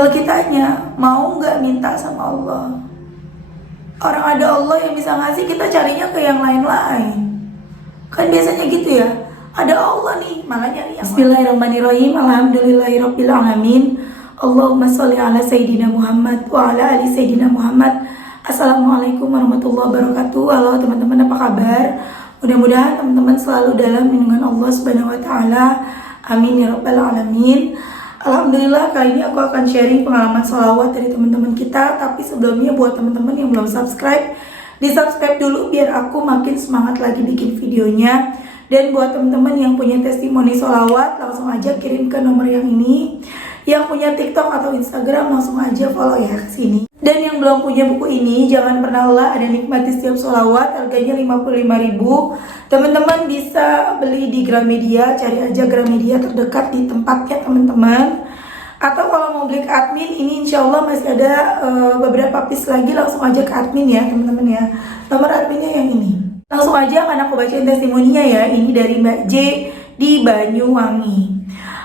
Tinggal kitanya mau nggak minta sama Allah. Orang ada Allah yang bisa ngasih, kita carinya ke yang lain-lain. Kan biasanya gitu ya, ada Allah nih, malah nyari yang Bismillahirrahmanirrahim. Alhamdulillahirrabbilalamin. Allahumma sholli ala Sayyidina Muhammad wa ala ali Sayyidina Muhammad. Assalamualaikum warahmatullahi wabarakatuh. Halo teman-teman, apa kabar? Mudah-mudahan teman-teman selalu dalam lindungan Allah Subhanahu wa taala. Amin ya rabbal alamin. Alhamdulillah, kali ini aku akan sharing pengalaman sholawat dari teman-teman kita. Tapi sebelumnya buat teman-teman yang belum subscribe, di subscribe dulu biar aku makin semangat lagi bikin videonya. Dan buat teman-teman yang punya testimoni sholawat, langsung aja kirim ke nomor yang ini. Yang punya TikTok atau Instagram, langsung aja follow ya ke sini. Dan yang belum punya buku ini, jangan pernah lelah ada nikmati setiap sholawat. Harganya 55.000. Teman-teman bisa beli di Gramedia, cari aja Gramedia terdekat di tempatnya teman-teman. Atau kalau mau beli ke admin, ini insya Allah masih ada beberapa piece lagi, langsung aja ke admin ya teman-teman ya. Nomor adminnya yang ini. Langsung aja akan aku bacain testimoninya ya. Ini dari Mbak J di Banyuwangi.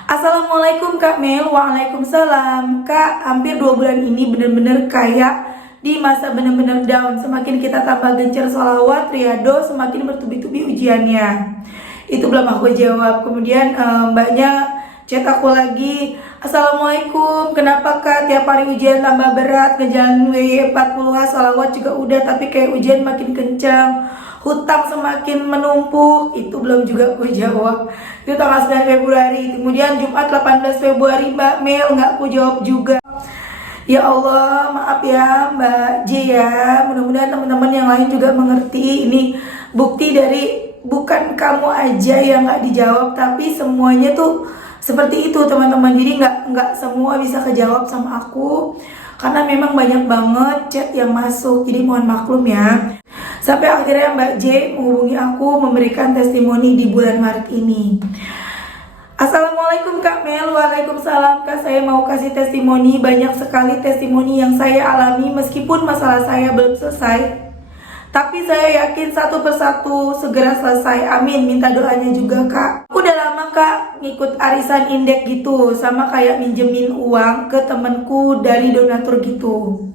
Assalamualaikum Kak Mel. Waalaikumsalam. Kak, hampir 2 bulan ini bener-bener kayak di masa bener-bener down. Semakin kita tambah gencar sholawat, riyado, semakin bertubi-tubi ujiannya. Itu belum aku jawab. Kemudian mbaknya chat aku lagi, Assalamualaikum, kenapa Kak tiap hari ujian tambah berat, ngejalanin WY 40H, sholawat juga udah, tapi kayak ujian makin kencang, hutang semakin menumpuk. Itu belum juga aku jawab. Itu tanggal 9 Februari. Kemudian Jumat 18 Februari Mbak Mel, nggak aku jawab juga. Ya Allah, maaf ya Mbak J ya. Mudah-mudahan teman-teman yang lain juga mengerti. Ini bukti dari bukan kamu aja yang nggak dijawab, tapi semuanya tuh seperti itu teman-teman. Jadi nggak semua bisa kejawab sama aku, karena memang banyak banget chat yang masuk. Jadi mohon maklum ya. Sampai akhirnya Mbak J menghubungi aku memberikan testimoni di bulan Maret ini. Assalamualaikum Kak Mel. Waalaikumsalam Kak, saya mau kasih testimoni. Banyak sekali testimoni yang saya alami meskipun masalah saya belum selesai, tapi saya yakin satu persatu segera selesai. Amin. Minta doanya juga Kak. Aku udah lama Kak ngikut arisan indeks gitu, sama kayak minjemin uang ke temenku dari donatur gitu.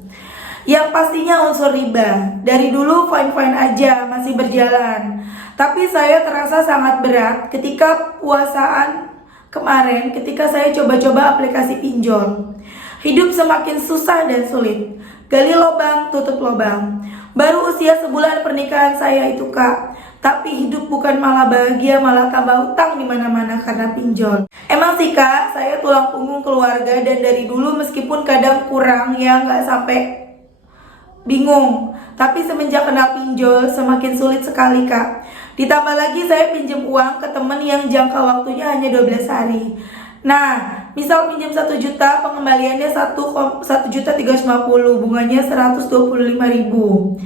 Yang pastinya unsur riba. Dari dulu fine-fine aja, masih berjalan. Tapi saya terasa sangat berat ketika puasaan kemarin, ketika saya coba-coba aplikasi pinjol. Hidup semakin susah dan sulit. Gali lubang, tutup lubang. Baru usia sebulan pernikahan saya itu Kak. Tapi hidup bukan malah bahagia, malah tambah utang di mana-mana karena pinjol. Emang sih Kak, saya tulang punggung keluarga, dan dari dulu meskipun kadang kurang ya, nggak sampai bingung, tapi semenjak kenal pinjol semakin sulit sekali Kak. Ditambah lagi saya pinjam uang ke temen yang jangka waktunya hanya 12 hari. Nah, misal pinjam 1 juta, pengembaliannya 1.350.000, bunganya 125.000.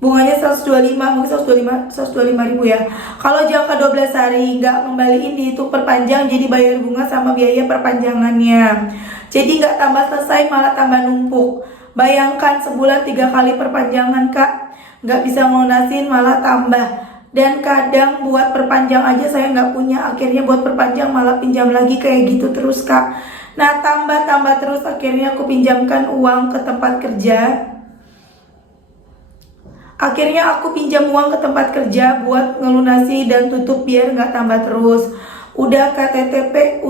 Bunganya 125, mungkin 125.000 ya. Kalau jangka 12 hari nggak ngembaliin, dihitung perpanjang, jadi bayar bunga sama biaya perpanjangannya. Jadi nggak tambah selesai, malah tambah numpuk. Bayangkan sebulan 3 kali perpanjangan Kak, nggak bisa ngelunasin malah tambah. Dan kadang buat perpanjang aja saya nggak punya, akhirnya buat perpanjang malah pinjam lagi, kayak gitu terus Kak. Nah tambah terus, akhirnya aku pinjamkan uang ke tempat kerja. Akhirnya aku pinjam uang ke tempat kerja buat ngelunasi dan tutup biar nggak tambah terus. Udah KTTP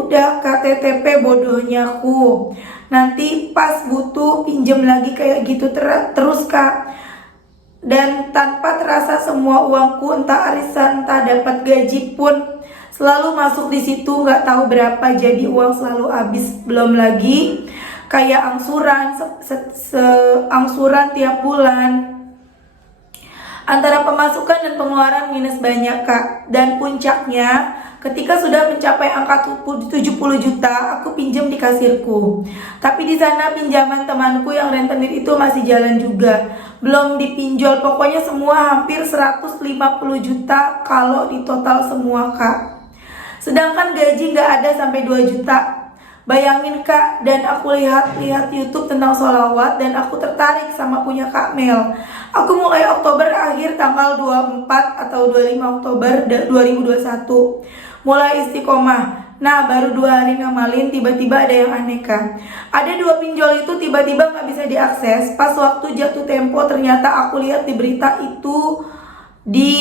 bodohnya aku. Nanti pas butuh pinjam lagi kayak gitu terus Kak. Dan tanpa terasa semua uangku, entah arisan, entah dapat gaji pun selalu masuk di situ, nggak tahu berapa, jadi uang selalu habis. Belum lagi kayak angsuran, angsuran tiap bulan. Antara pemasukan dan pengeluaran minus banyak Kak. Dan puncaknya ketika sudah mencapai angka 70 juta, aku pinjam di kasirku. Tapi di sana pinjaman temanku yang rentenir itu masih jalan juga, belum dipinjol. Pokoknya semua hampir 150 juta kalau di total semua Kak. Sedangkan gaji nggak ada sampai 2 juta. Bayangin Kak, dan aku lihat YouTube tentang sholawat dan aku tertarik sama punya Kak Mel. Aku mulai Oktober akhir tanggal 24 atau 25 Oktober 2021 mulai istiqomah. Nah, baru 2 hari ngamalin, tiba-tiba ada yang aneh, Kak. Ada 2 pinjol itu tiba-tiba nggak bisa diakses. Pas waktu jatuh tempo, ternyata aku lihat di berita itu di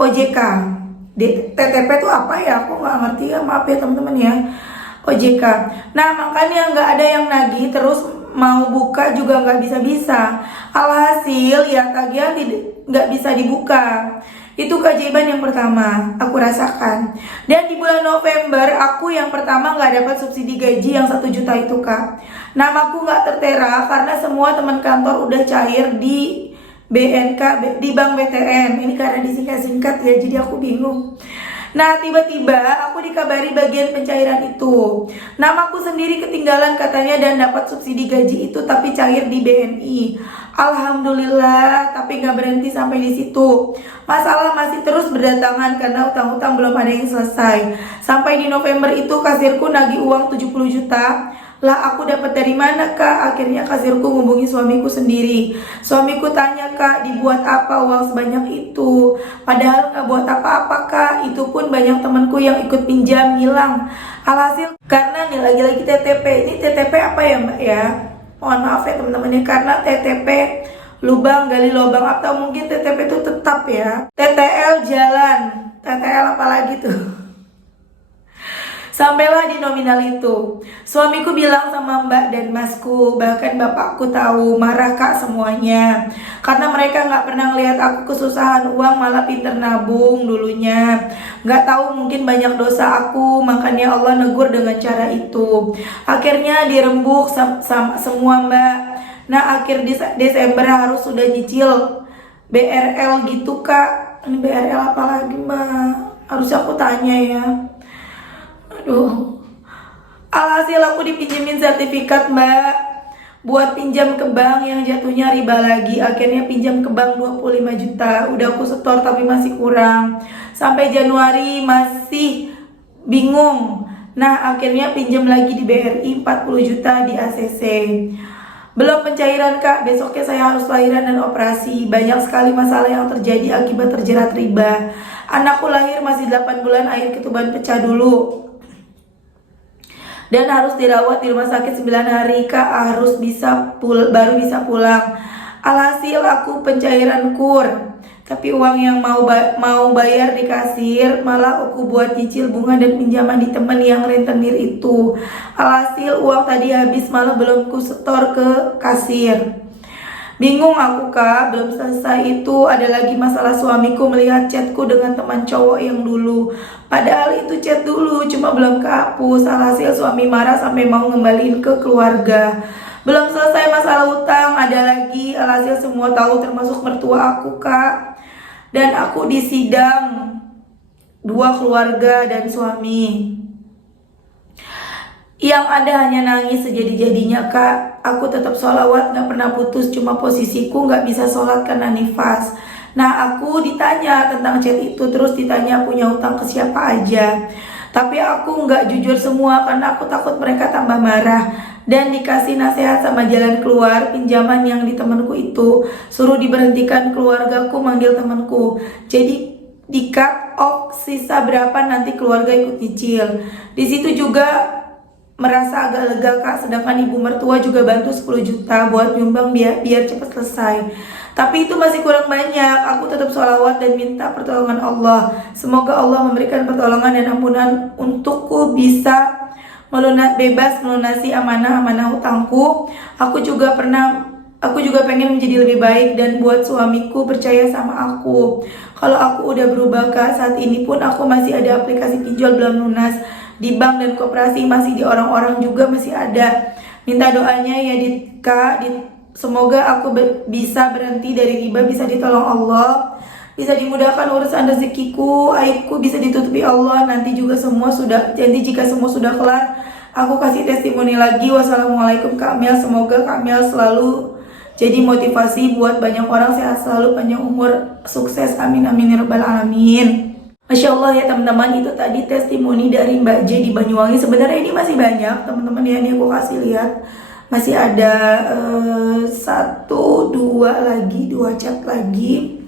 OJK. TTP itu apa ya? Aku nggak ngerti ya, maaf ya teman-teman ya. OJK. Nah, makanya nggak ada yang nagih, terus mau buka juga nggak bisa-bisa. Alhasil ya tagihan nggak bisa dibuka. Itu keajaiban yang pertama aku rasakan. Dan di bulan November aku yang pertama nggak dapat subsidi gaji yang 1 juta itu, Kak. Namaku nggak tertera karena semua teman kantor udah cair di BNK, di Bank BTN. Ini karena disingkat-singkat ya, jadi aku bingung. Nah, tiba-tiba aku dikabari bagian pencairan itu. Namaku sendiri ketinggalan katanya dan dapat subsidi gaji itu tapi cair di BNI. Alhamdulillah, tapi nggak berhenti sampai di situ. Masalah masih terus berdatangan karena utang-utang belum ada yang selesai. Sampai di November itu kasirku nagih uang 70 juta. Lah, aku dapat dari mana, Kak? Akhirnya kasirku ngubungi suamiku sendiri. Suamiku tanya, Kak, dibuat apa uang sebanyak itu? Padahal nggak buat apa-apa, Kak. Itu pun banyak temanku yang ikut pinjam hilang. Alhasil karena nih lagi-lagi TTP. Ini TTP apa ya, Mbak ya? Mohon maaf ya teman-teman ya, karena TTP lubang gali lubang atau mungkin TTP itu tetap ya. TTL jalan, TTL apalagi tuh. Sampailah di nominal itu. Suamiku bilang sama Mbak dan Masku, bahkan bapakku tahu, marah, Kak, semuanya. Karena mereka nggak pernah ngeliat aku kesusahan uang, malah pinter nabung dulunya. Nggak tahu mungkin banyak dosa aku, makanya Allah negur dengan cara itu. Akhirnya dirembuk sama semua, Mbak. Nah, akhir Desember harus sudah nyicil BRL gitu, Kak. Ini BRL apa lagi, Mbak? Harus aku tanya ya. Aduh. Alhasil aku dipinjemin sertifikat, Mbak, buat pinjam ke bank yang jatuhnya riba lagi. Akhirnya pinjam ke bank 25 juta. Udah aku setor tapi masih kurang. Sampai Januari masih bingung. Nah, akhirnya pinjam lagi di BRI 40 juta di ACC. Belum pencairan, Kak. Besoknya saya harus lahiran dan operasi. Banyak sekali masalah yang terjadi akibat terjerat riba. Anakku lahir masih 8 bulan, air ketuban pecah dulu. Dan harus dirawat di rumah sakit 9 hari, Kak. Baru bisa pulang. Alhasil aku pencairan kur. Tapi uang yang mau bayar di kasir, malah aku buat cicil bunga dan pinjaman di teman yang rentenir itu. Alhasil uang tadi habis, malah belum ku setor ke kasir. Bingung aku, Kak. Belum selesai itu ada lagi masalah suamiku melihat chatku dengan teman cowok yang dulu. Padahal itu chat dulu, cuma belum kehapus. Alhasil suami marah sampai mau ngembaliin ke keluarga. Belum selesai masalah utang, ada lagi. Alhasil semua tahu termasuk mertua aku, Kak. Dan aku disidang 2 keluarga dan suami. Yang ada hanya nangis sejadi-jadinya, Kak. Aku tetap sholawat, gak pernah putus. Cuma posisiku gak bisa sholat karena nifas. Nah, aku ditanya tentang chat itu. Terus ditanya punya utang ke siapa aja. Tapi aku gak jujur semua karena aku takut mereka tambah marah. Dan dikasih nasihat sama jalan keluar pinjaman yang di temanku itu. Suruh diberhentikan keluargaku manggil temanku. Jadi di cut off sisa berapa nanti keluarga ikut nyicil. Di situ juga merasa agak lega, Kak. Sedangkan ibu mertua juga bantu 10 juta buat nyumbang biar cepat selesai. Tapi itu masih kurang banyak. Aku tetap sholawat dan minta pertolongan Allah. Semoga Allah memberikan pertolongan dan ampunan untukku bisa bebas melunasi amanah-amanah utangku. Aku juga pengen menjadi lebih baik dan buat suamiku percaya sama aku. Kalau aku udah berubah, Kak, saat ini pun aku masih ada aplikasi pinjol belum lunas. Di bank dan koperasi masih, di orang-orang juga masih ada. Minta doanya ya, Kak. Semoga aku bisa berhenti dari riba, bisa ditolong Allah, bisa dimudahkan urusan rezekiku, aibku bisa ditutupi Allah. Nanti jika semua sudah kelar, aku kasih testimoni lagi. Wassalamualaikum, Kak Mel. Semoga Kak Mel selalu jadi motivasi buat banyak orang, sehat selalu, panjang umur, sukses, amin amin ya rabbal alamin. Masya Allah ya teman-teman, itu tadi testimoni dari Mbak J di Banyuwangi. Sebenarnya ini masih banyak teman-teman ya, ini aku kasih lihat. Masih ada 2 chat lagi.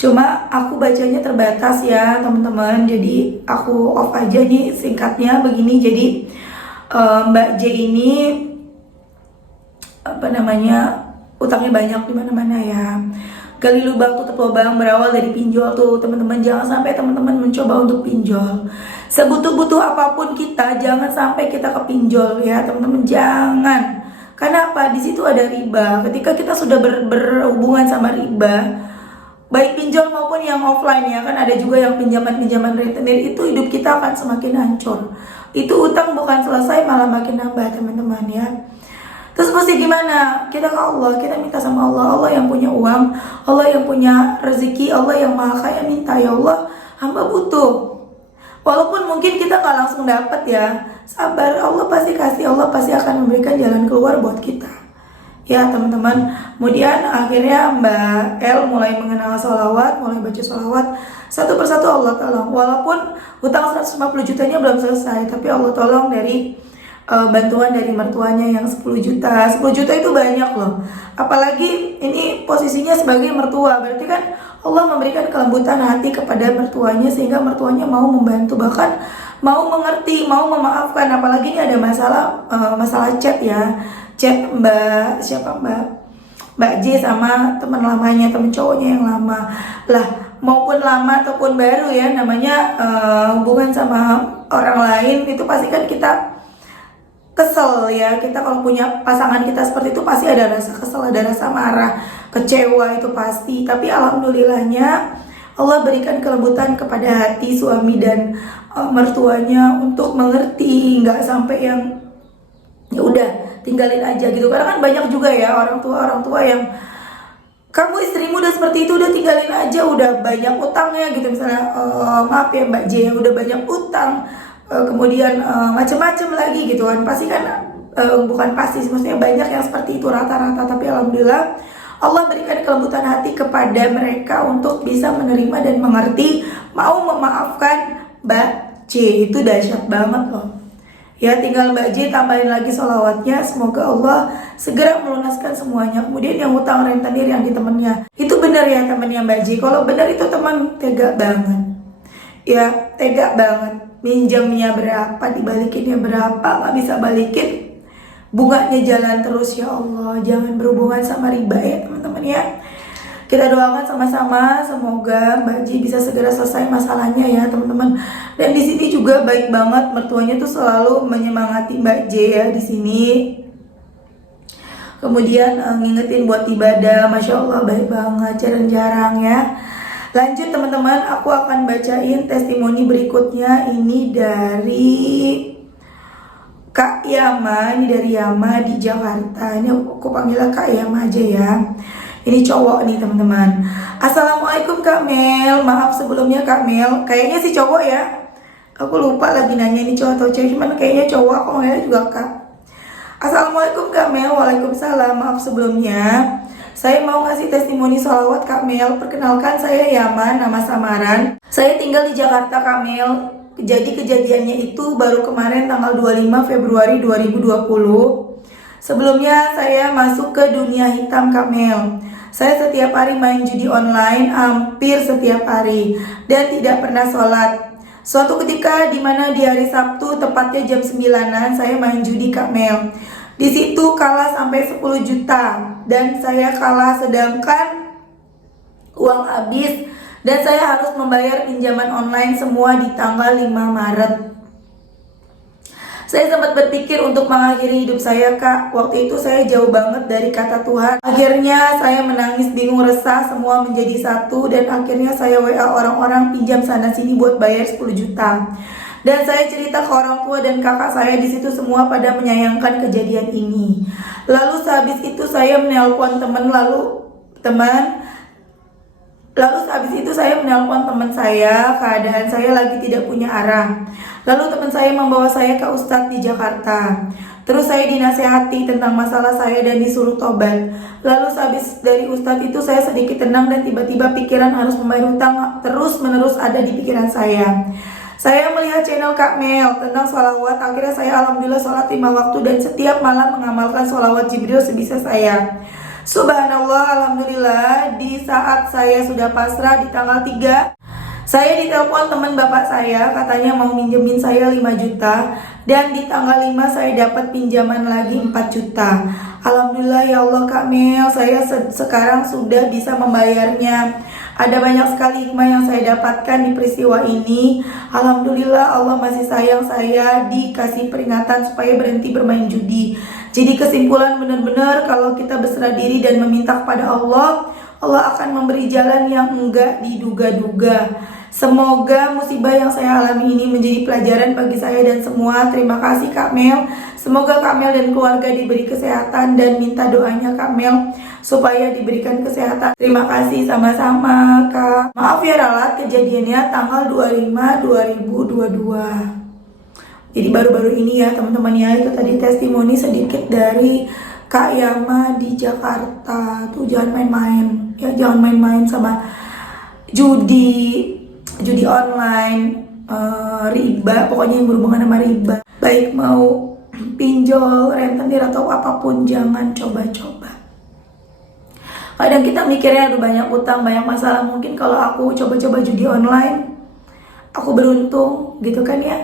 Cuma aku bacanya terbatas ya teman-teman, jadi aku off aja nih singkatnya begini. Jadi Mbak J ini apa namanya, utangnya banyak di mana-mana ya. Gali lubang tutup lubang, berawal dari pinjol tuh teman-teman. Jangan sampai teman-teman mencoba untuk pinjol. Sebutuh-butuh apapun kita, jangan sampai kita ke pinjol ya teman-teman, jangan. Karena apa? Di situ ada riba. Ketika kita sudah berhubungan sama riba, baik pinjol maupun yang offline ya kan, ada juga yang pinjaman-pinjaman rentenir, itu hidup kita akan semakin hancur. Itu utang bukan selesai malah makin nambah teman-teman ya. Terus mesti gimana? Kita ke Allah, kita minta sama Allah. Allah yang punya uang, Allah yang punya rezeki, Allah yang maha kaya. Minta, ya Allah, hamba butuh. Walaupun mungkin kita gak langsung dapat ya, sabar, Allah pasti kasih, Allah pasti akan memberikan jalan keluar buat kita ya teman-teman. Kemudian akhirnya Mbak L mulai mengenal sholawat, mulai baca sholawat. Satu persatu Allah tolong. Walaupun hutang 150 jutanya belum selesai, tapi Allah tolong dari bantuan dari mertuanya yang 10 juta. 10 juta itu banyak loh. Apalagi ini posisinya sebagai mertua, berarti kan Allah memberikan kelembutan hati kepada mertuanya sehingga mertuanya mau membantu, bahkan mau mengerti, mau memaafkan. Apalagi ini ada masalah chat ya. Chat Mbak J sama teman lamanya, teman cowoknya yang lama lah, maupun lama ataupun baru ya, namanya hubungan sama orang lain itu pasti kan kita kesel ya. Kita kalau punya pasangan kita seperti itu pasti ada rasa kesel, ada rasa marah, kecewa, itu pasti. Tapi alhamdulillahnya Allah berikan kelembutan kepada hati suami dan mertuanya untuk mengerti, nggak sampai yang ya udah tinggalin aja gitu. Karena kan banyak juga ya orang tua yang, kamu istrimu udah seperti itu, udah tinggalin aja, udah banyak utangnya gitu misalnya. Maaf ya Mbak J, udah banyak utang, kemudian macam-macam lagi gitu kan. Pasti kan bukan pasti, maksudnya banyak yang seperti itu rata-rata. Tapi alhamdulillah Allah berikan kelembutan hati kepada mereka untuk bisa menerima dan mengerti, mau memaafkan Mbak J. Itu dahsyat banget loh ya. Tinggal Mbak J tambahin lagi sholawatnya, semoga Allah segera melunaskan semuanya. Kemudian yang utang rentenir yang di temennya, itu benar ya temennya Mbak J. Kalau benar itu teman tega banget ya, tega banget. Minjamnya berapa, dibalikinnya berapa, nggak bisa balikin, bunganya jalan terus. Ya Allah, jangan berhubungan sama riba ya teman-teman ya. Kita doakan sama-sama semoga Mbak J bisa segera selesai masalahnya ya teman-teman. Dan di sini juga baik banget, mertuanya tuh selalu menyemangati Mbak J ya di sini. Kemudian ngingetin buat ibadah, masya Allah baik banget, jarang-jarang ya. Lanjut teman-teman, aku akan bacain testimoni berikutnya. Ini dari Kak Yama, ini dari Yama di Jakarta. Ini aku panggilnya Kak Yama aja ya. Ini cowok nih teman-teman. Assalamualaikum Kak Mel. Maaf sebelumnya Kak Mel, kayaknya sih cowok ya. Aku lupa lagi nanya ini cowok atau cewek, cuman kayaknya cowok. Aku manggilnya juga Kak. Assalamualaikum Kak Mel. Waalaikumsalam. Maaf sebelumnya, saya mau ngasih testimoni sholawat Kak Mel. Perkenalkan saya Yaman, nama samaran. Saya tinggal di Jakarta Kak Mel. Jadi kejadiannya itu baru kemarin tanggal 25 Februari 2020. Sebelumnya saya masuk ke dunia hitam Kak Mel. Saya setiap hari main judi online, hampir setiap hari, dan tidak pernah sholat. Suatu ketika dimana di hari Sabtu, tepatnya jam 9-an, saya main judi Kak Mel. Di situ kalah sampai 10 juta, dan saya kalah sedangkan uang habis, dan saya harus membayar pinjaman online semua di tanggal 5 Maret. Saya sempat berpikir untuk mengakhiri hidup saya Kak. Waktu itu saya jauh banget dari kata Tuhan. Akhirnya saya menangis, bingung, resah, semua menjadi satu. Dan akhirnya saya WA orang-orang pinjam sana sini buat bayar 10 juta. Dan saya cerita ke orang tua dan kakak saya, di situ semua pada menyayangkan kejadian ini. Lalu sehabis itu saya menelpon teman, sehabis itu saya menelpon teman saya, keadaan saya lagi tidak punya arah. Lalu teman saya membawa saya ke Ustadz di Jakarta. Terus saya dinasehati tentang masalah saya dan disuruh tobat. Lalu sehabis dari Ustadz itu saya sedikit tenang dan tiba-tiba pikiran harus membayar hutang terus-menerus ada di pikiran saya. Saya melihat channel Kak Mel tentang sholawat. Akhirnya saya alhamdulillah sholat 5 waktu dan setiap malam mengamalkan sholawat Jibril sebisa saya. Subhanallah, alhamdulillah, di saat saya sudah pasrah di tanggal 3, saya ditelepon teman bapak saya, katanya mau minjemin saya 5 juta. Dan di tanggal 5 saya dapat pinjaman lagi 4 juta. Alhamdulillah ya Allah Kak Mel, saya sekarang sudah bisa membayarnya. Ada banyak sekali hikmah yang saya dapatkan di peristiwa ini. Alhamdulillah Allah masih sayang saya, dikasih peringatan supaya berhenti bermain judi. Jadi kesimpulan benar-benar kalau kita berserah diri dan meminta kepada Allah, Allah akan memberi jalan yang enggak diduga-duga. Semoga musibah yang saya alami ini menjadi pelajaran bagi saya dan semua. Terima kasih Kak Mel. Semoga Kak Mel dan keluarga diberi kesehatan dan minta doanya Kak Mel supaya diberikan kesehatan. Terima kasih sama-sama Kak. Maaf ya ralat, kejadiannya tanggal 25/2022. Jadi baru-baru ini ya teman-teman ya, itu tadi testimoni sedikit dari Kak Yama di Jakarta. Tuh jangan main-main ya, jangan main-main sama judi online, riba, pokoknya yang berhubungan sama riba. Baik mau pinjol, rentenir atau apapun, jangan coba-coba. Kadang kita mikirnya aduh banyak utang, banyak masalah. Mungkin kalau aku coba-coba judi online, aku beruntung gitu kan ya,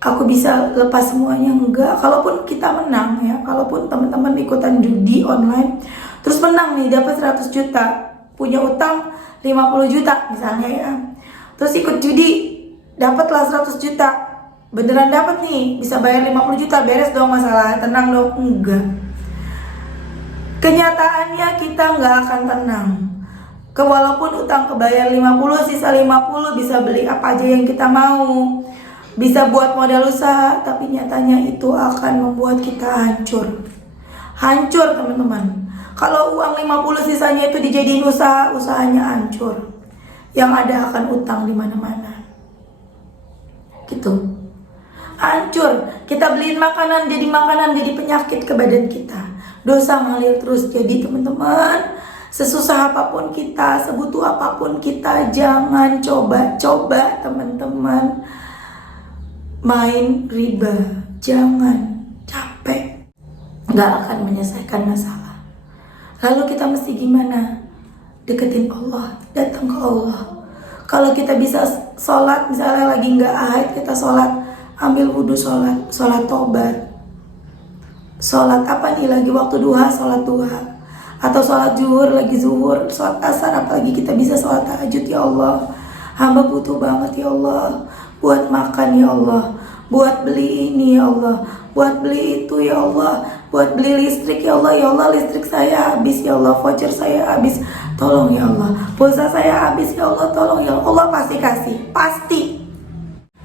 aku bisa lepas semuanya. Enggak, kalaupun kita menang ya, kalaupun teman-teman ikutan judi online terus menang nih, dapat 100 juta, punya utang 50 juta misalnya ya, terus ikut judi dapatlah 100 juta, beneran dapat nih, bisa bayar 50 juta, beres dong masalah, tenang dong. Enggak, kenyataannya kita nggak akan tenang. Walaupun utang kebayar 50, sisa 50 bisa beli apa aja yang kita mau, bisa buat modal usaha, tapi nyatanya itu akan membuat kita hancur. Hancur teman-teman. Kalau uang 50 sisanya itu dijadiin usaha, usahanya hancur. Yang ada akan utang di mana-mana. Gitu. Hancur. Kita beliin makanan jadi penyakit ke badan kita. Dosa mengalir terus. Jadi teman-teman, sesusah apapun kita, sebutuh apapun kita, jangan coba-coba teman-teman main riba. Jangan, capek, nggak akan menyelesaikan masalah. Lalu kita mesti gimana? Deketin Allah, datang ke Allah. Kalau kita bisa sholat, misalnya lagi nggak haid, kita sholat, ambil wudhu sholat tobat. Sholat apa nih, lagi waktu duha, sholat duha. Atau sholat zuhur, lagi zuhur, sholat asar, apalagi kita bisa sholat tahajud. Ya Allah, hamba butuh banget ya Allah, buat makan ya Allah, buat beli ini ya Allah, buat beli itu ya Allah, buat beli listrik ya Allah, listrik saya habis ya Allah, voucher saya habis, tolong ya Allah, pulsa saya habis ya Allah, tolong ya Allah. Allah pasti kasih, pasti.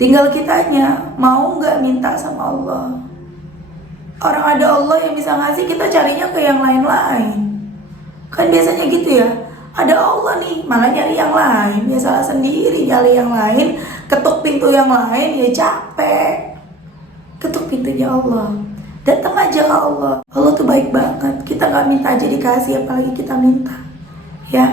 Tinggal kitanya mau nggak minta sama Allah. Orang ada Allah yang bisa ngasih, kita carinya ke yang lain-lain. Kan biasanya gitu ya, ada Allah nih, malah nyari yang lain, ya salah sendiri, nyari yang lain, ketuk pintu yang lain, ya capek. Ketuk pintunya Allah, datang aja ke Allah. Allah tuh baik banget, kita gak minta aja dikasih, apalagi kita minta ya.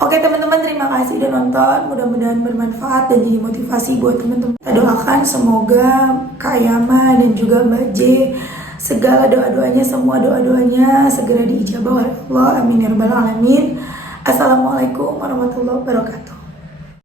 Oke teman-teman, terima kasih udah nonton, mudah-mudahan bermanfaat dan jadi motivasi buat teman-teman. Kita doakan semoga Kak Yama dan juga Mbak J, segala doa-doanya, semua doa-doanya segera diijabah oleh Allah, amin ya rabbal alamin. Assalamualaikum warahmatullahi wabarakatuh.